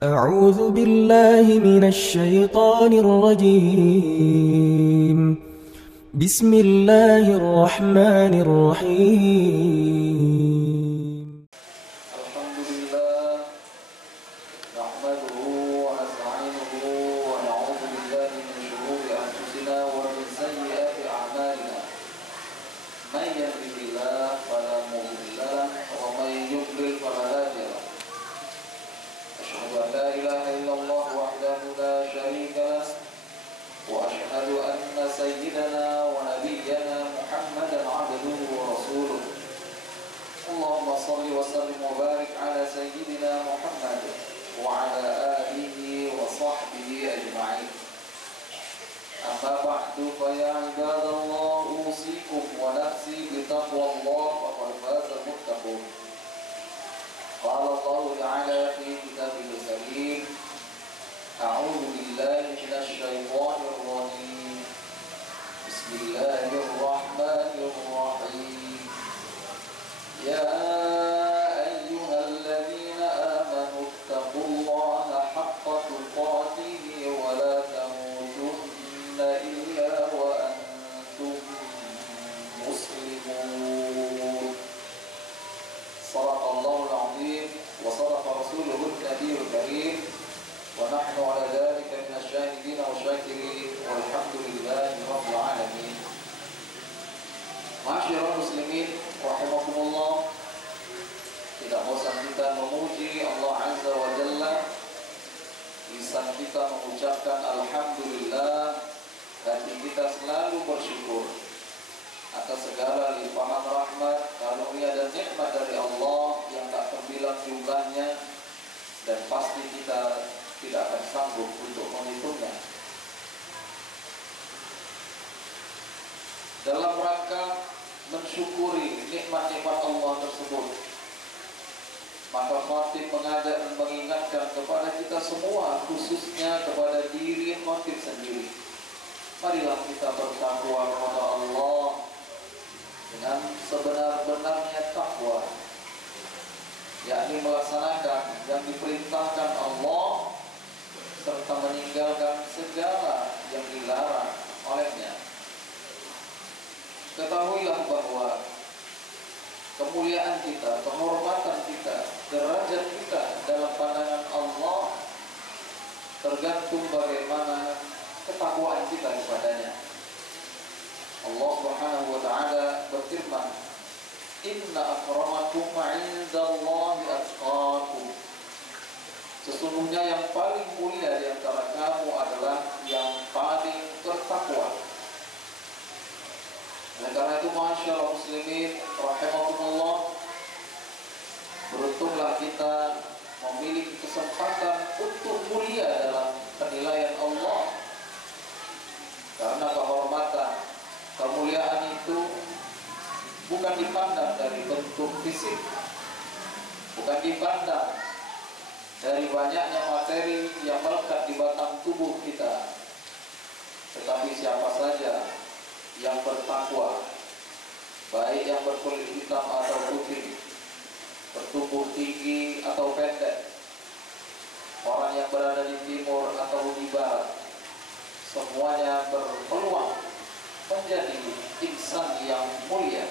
أعوذ بالله من الشيطان الرجيم. بسم الله الرحمن الرحيم. الحمد لله نحمده ونستعينه ونعوذ بالله من شرور أنفسنا ومن سيئات أعمالنا من يهده الله فلا مضل له ومن يضلل فلا هادي له أشهد أن لا إله إلا الله وحده لا شريك له وأشهد أن سيدنا ونبينا محمدا عبده ورسوله اللهم صل وسلم وبارك على سيدنا محمد وعلى آله وصحبه أجمعين. أما بعد فيا عباد الله أوصيكم ونفسي بتقوى الله فقد فاز المتقون. قال الله تعالى في كتابه الكريم: أعوذ بالله من الشيطان الرجيم. بسم الله الرحمن الرحيم. يا أيها الذين آمنوا اتقوا الله حق تقاته ولا تموتن إلا وأنتم مسلمون. صدق الله العظيم وصدق رسوله النبي الكريم ونحن على ذلك من الشاهدين والشاكرين والحمد لله رب العالمين. Masyarul muslimin rahimakumullah, tidak bosan kita memuji Allah Azza wa Jalla, lisan kita mengucapkan alhamdulillah, hati kita selalu bersyukur atas segala limpahan rahmat, karunia dan nikmat dari Allah yang tak terbilang jumlahnya dan pasti kita tidak akan sanggup untuk menghitungnya. Dalam rangka mensyukuri nikmat-nikmat Allah tersebut, maka khatib mengajak dan mengingatkan kepada kita semua, khususnya kepada diri khatib sendiri. Marilah kita bertakwa kepada Allah dengan sebenar-benarnya takwa, yakni melaksanakan yang diperintahkan Allah serta meninggalkan segala yang dilarang olehnya. Ketahuilah bahwa kemuliaan kita, kehormatan kita, derajat kita dalam pandangan Allah tergantung bagaimana ketakwaan kita kepadanya. Allah Subhanahu wa taala berfirman, "Inna akramakum 'indallahi atqakum." Sesungguhnya yang paling mulia di antara kamu adalah yang paling bertakwa. Oleh karena itu, masyaallah muslimin rahimakumullah, beruntunglah kita memiliki kesempatan untuk mulia dalam penilaian Allah. Karena kehormatan, kemuliaan itu bukan dipandang dari bentuk fisik, bukan dipandang dari banyaknya materi yang melekat di batang tubuh kita, tetapi siapa saja yang bertakwa, baik yang berkulit hitam atau putih, bertubuh tinggi atau pendek, orang yang berada di timur atau di barat, semuanya berpeluang menjadi insan yang mulia.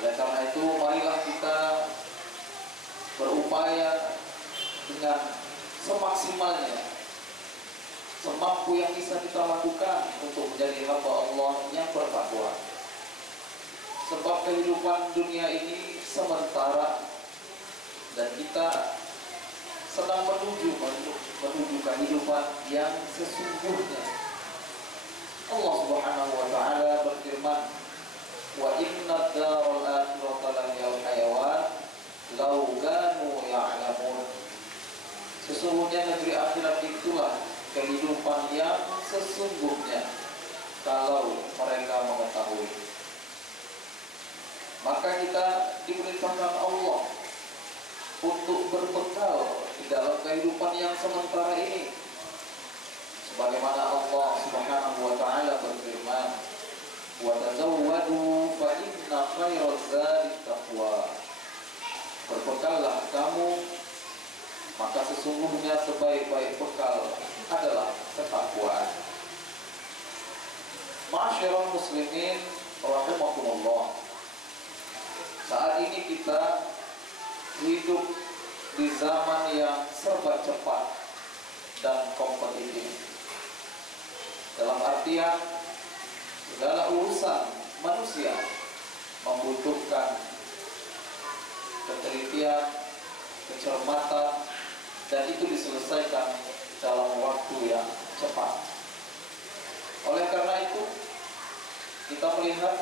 Oleh karena itu, marilah kita berupaya dengan semaksimalnya, semampu yang bisa kita lakukan untuk menjadi hamba Allah yang bertakwa. Sebab kehidupan dunia ini sementara dan kita sedang menuju kehidupan yang sesungguhnya. Allah Subhanahu wa taala berfirman, "Wa inna ad-daral akhirata lahiyal hayawan law kanu ya'lamun." Sesungguhnya negeri akhirat itulah kehidupan yang sesungguhnya kalau mereka mengetahui. Maka kita diperintahkan Allah untuk berbekal di dalam kehidupan yang sementara ini, sebagaimana Allah Subhanahu wa taala berfirman, "Wa tazawwadu fa inna khairaz zadi taqwa." Berbekallah kamu maka sesungguhnya sebaik-baik bekal adalah ketakwaan. Ma'asyiral muslimin rahimakumullah, saat ini kita hidup di zaman yang serba cepat dan kompetitif. Dalam artian segala urusan manusia membutuhkan ketelitian, kecermatan, dan itu diselesaikan dalam waktu yang cepat. Oleh karena itu, kita melihat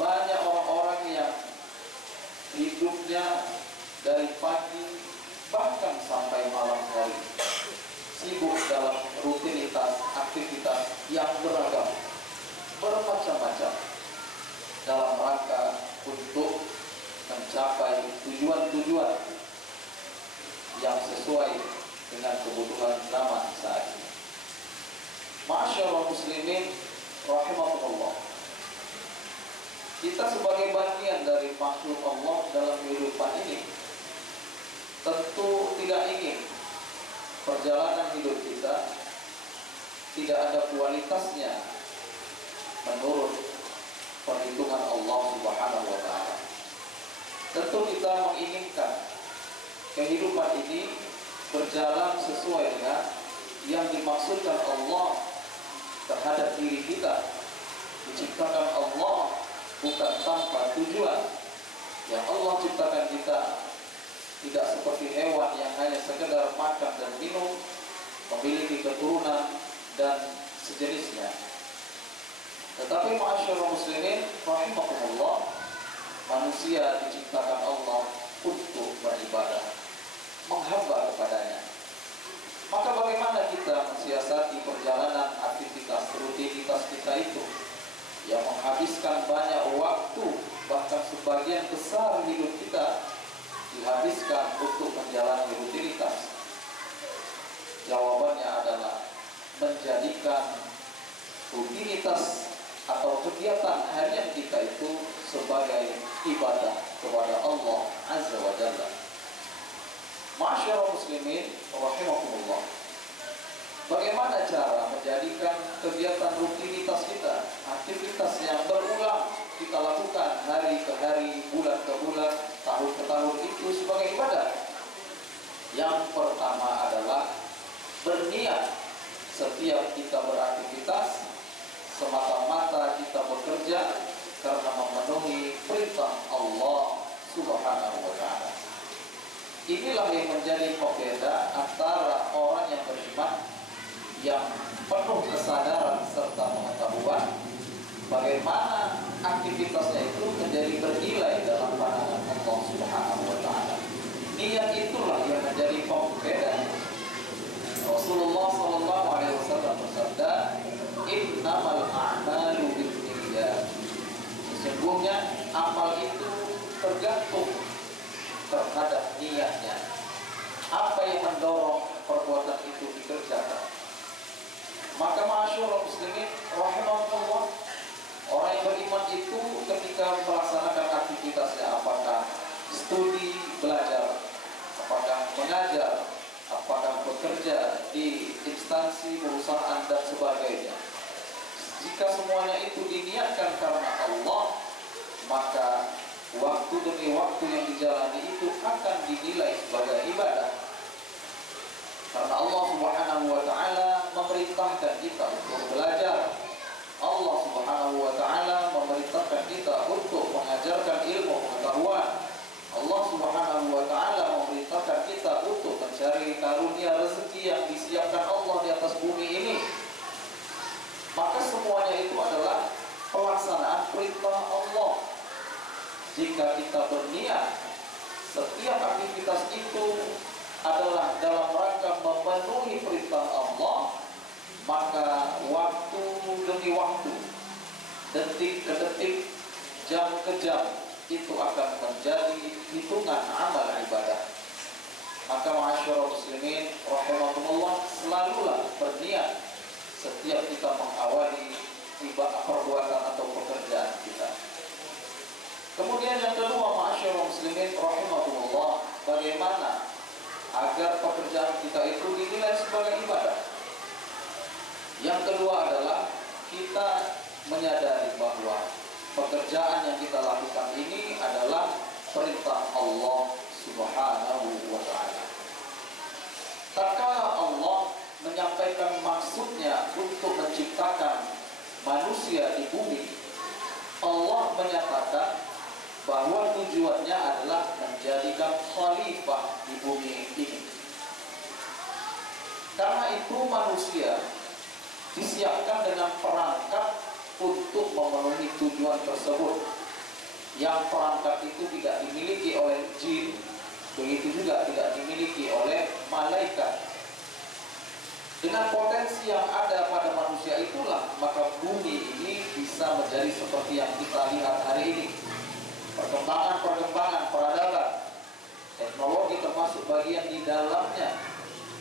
banyak orang-orang yang hidupnya dari pagi bahkan sampai malam hari sibuk dalam rutinitas aktivitas yang beragam, bermacam-macam, dalam rangka untuk mencapai tujuan-tujuan yang sesuai dengan kebutuhan zaman saat ini. Ma'asyiral muslimin rahimakumullah, kita sebagai bagian dari makhluk Allah dalam kehidupan ini tentu tidak ingin perjalanan hidup kita tidak ada kualitasnya menurut perhitungan Allah Subhanahu wa Ta'ala. Tentu kita menginginkan kehidupan ini berjalan sesuai dengan yang dimaksudkan Allah terhadap diri kita. Diciptakan Allah bukan tanpa tujuan. Yang Allah ciptakan kita tidak seperti hewan yang hanya sekedar makan dan minum, memiliki keturunan dan sejenisnya. Tetapi ma'asyiral muslimin rahimakumullah, manusia diciptakan Allah untuk beribadah, menghamba kepadanya. Maka bagaimana kita mensiasati perjalanan aktivitas rutinitas kita itu yang menghabiskan banyak waktu, bahkan sebagian besar hidup kita dihabiskan untuk menjalani rutinitas? Jawabannya adalah menjadikan rutinitas atau kegiatan harian kita itu sebagai ibadah kepada Allah Azza wa Jalla. Ma'asyiral muslimin rahimakumullah, bagaimana cara menjadikan kegiatan rutinitas kita, aktivitas yang berulang kita lakukan hari ke hari, bulan ke bulan, tahun ke tahun itu sebagai ibadah? Yang pertama adalah berniat. Setiap kita beraktivitas semata-mata kita bekerja karena memenuhi perintah Allah Subhanahu wa Ta'ala. Inilah yang menjadi pembeda antara orang yang beriman, yang penuh kesadaran serta pengetahuan bagaimana aktivitasnya itu menjadi bernilai dalam pandangan Allah Subhanahu wa Ta'ala. Niat itulah yang menjadi pembeda. Rasulullah sallallahu alaihi wasallam bersabda, "Innamal a'malu binniyat." Sesungguhnya amal itu tergantung terhadap niatnya. Apa yang mendorong perbuatan itu dikerjakan? Maka ma'asyiral muslimin rahimahullah, orang yang beriman itu ketika melaksanakan aktivitasnya, apakah studi, belajar, apakah mengajar, apakah bekerja di instansi, perusahaan dan sebagainya, jika semuanya itu diniatkan karena Allah, maka waktu demi waktu yang dijalani itu akan dinilai sebagai ibadah. Karena Allah Subhanahu wa Ta'ala memerintahkan kita untuk belajar. Allah Subhanahu wa Ta'ala memerintahkan kita untuk mengajarkan ilmu pengetahuan. Allah Subhanahu wa Ta'ala memerintahkan kita untuk mencari karunia rezeki yang disiapkan Allah di atas bumi ini. Maka semuanya itu adalah pelaksanaan perintah Allah. Jika kita berniat setiap aktivitas itu adalah dalam rangka memenuhi perintah Allah, maka waktu demi waktu, detik ke detik, jam ke jam, itu akan menjadi hitungan amal ibadah. Maka ma'asyiral muslimin rahimakumullah, selalulah berniat setiap kita mengawali ibadah, perbuatan atau pekerjaan kita. Kemudian yang kedua ma'asyiral muslimin rahimakumullah, bagaimana agar pekerjaan kita itu dinilai sebagai ibadah. Yang kedua adalah kita menyadari bahwa pekerjaan yang kita lakukan ini adalah perintah Allah Subhanahu wa ta'ala. Tatkala Allah menyampaikan maksudnya untuk menciptakan manusia di bumi, Allah menyatakan bahwa tujuannya adalah menjadikan khalifah di bumi ini. Karena itu manusia disiapkan dengan perangkat untuk memenuhi tujuan tersebut. Yang perangkat itu tidak dimiliki oleh jin, begitu juga tidak dimiliki oleh malaikat. Dengan potensi yang ada pada manusia itulah maka bumi ini bisa menjadi seperti yang kita lihat hari ini. Perkembangan peradaban, teknologi termasuk bagian di dalamnya,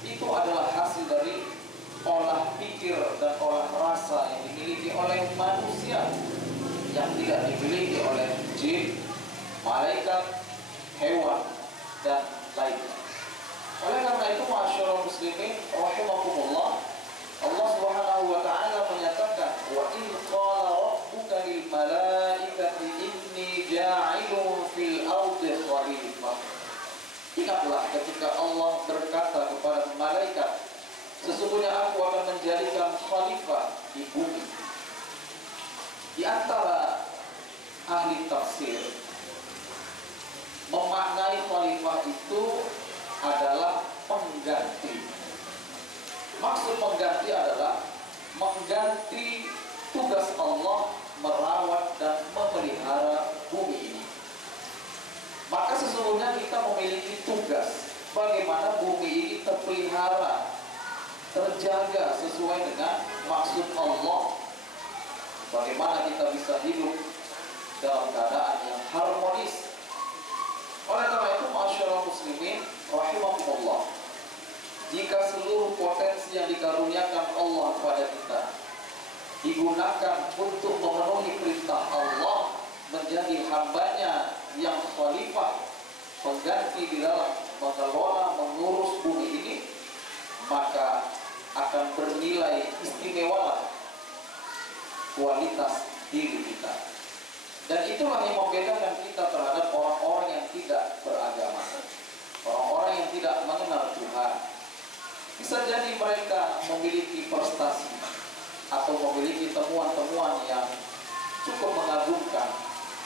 itu adalah hasil dari olah pikir dan olah rasa yang dimiliki oleh manusia, yang tidak dimiliki oleh jin, malaikat, hewan, dan lainnya. Oleh karena itu, ma'asyiral muslimin rahimakumullah, Allah Subhanahu wa ta'ala menyatakan, wa in qala rabbuka lil malaikati inni ja'ilun fil ardi khalifah. Ingatlah ketika Allah berkata kepada malaikat, sesungguhnya aku akan menjadikan khalifah di bumi. Di antara ahli tafsir memaknai khalifah itu adalah pengganti. Maksud pengganti adalah mengganti tugas Allah merawat dan memelihara bumi ini. Maka sesungguhnya kita memiliki tugas bagaimana bumi ini terpelihara, terjaga sesuai dengan maksud Allah. Bagaimana kita bisa hidup dalam keadaan yang harmonis. Oleh karena itu, ma'asyiral muslimin rahimakumullah, jika seluruh potensi yang dikaruniakan Allah kepada kita digunakan untuk memenuhi perintah Allah, menjadi hambanya yang khalifah, pengganti di dalam mengelola, mengurus bumi ini, maka akan bernilai istimewa kualitas diri kita. Dan itulah yang membedakan kita terhadap orang-orang yang tidak beragama, orang-orang yang tidak mengenal Tuhan. Bisa jadi mereka memiliki prestasi atau memiliki temuan-temuan yang cukup mengagumkan,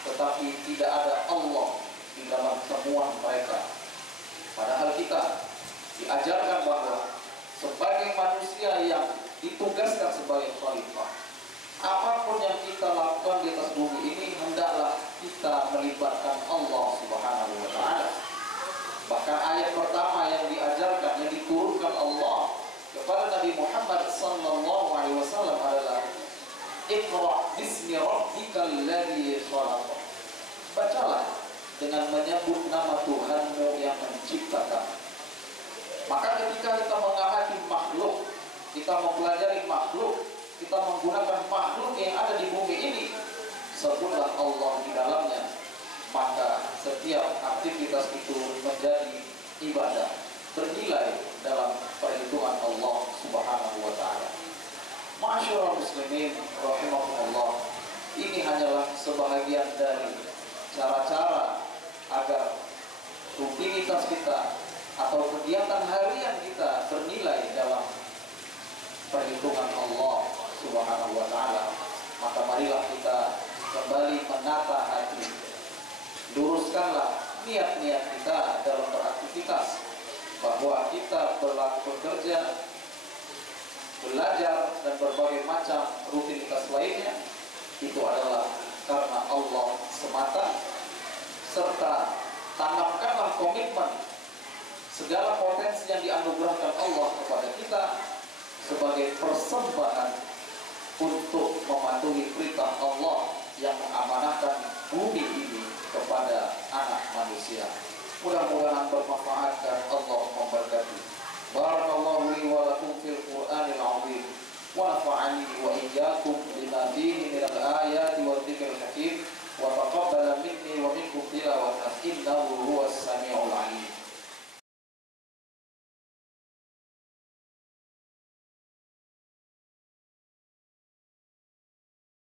tetapi tidak ada Allah di dalam temuan mereka. Padahal kita diajarkan bahwa sebagai manusia yang ditugaskan sebagai khalifah, apapun yang kita lakukan di atas bumi ini hendaklah kita melibatkan Allah Subhanahu wa ta'ala. Bahkan ayat pertama yang diajarkan, yang diturunkan Allah kepada Nabi Muhammad sallallahu alaihi wasallam adalah Iqra bismi rabbikal ladzi khalaq. Bacalah dengan menyebut nama Tuhanmu yang menciptakan. Maka ketika kita mengamati makhluk, kita mempelajari makhluk, kita menggunakan makhluk yang ada di bumi ini, sebutlah Allah di dalamnya, maka setiap aktivitas itu menjadi ibadah, bernilai dalam perhitungan Allah Subhanahu wa ta'ala. Ma'asyiral muslimin rahimakumullah, ini hanyalah sebahagian dari cara-cara agar rutinitas kita atau kegiatan harian kita bernilai dalam perhitungan Allah Subhanahu wa ta'ala. Maka marilah kita kembali menata hati, luruskanlah niat-niat kita dalam beraktivitas, bahwa kita bekerja, belajar, dan berbagai macam rutinitas lainnya itu adalah karena Allah semata, serta tanamkanlah komitmen segala potensi yang dianugerahkan Allah kepada kita sebagai persembahan untuk mematuhi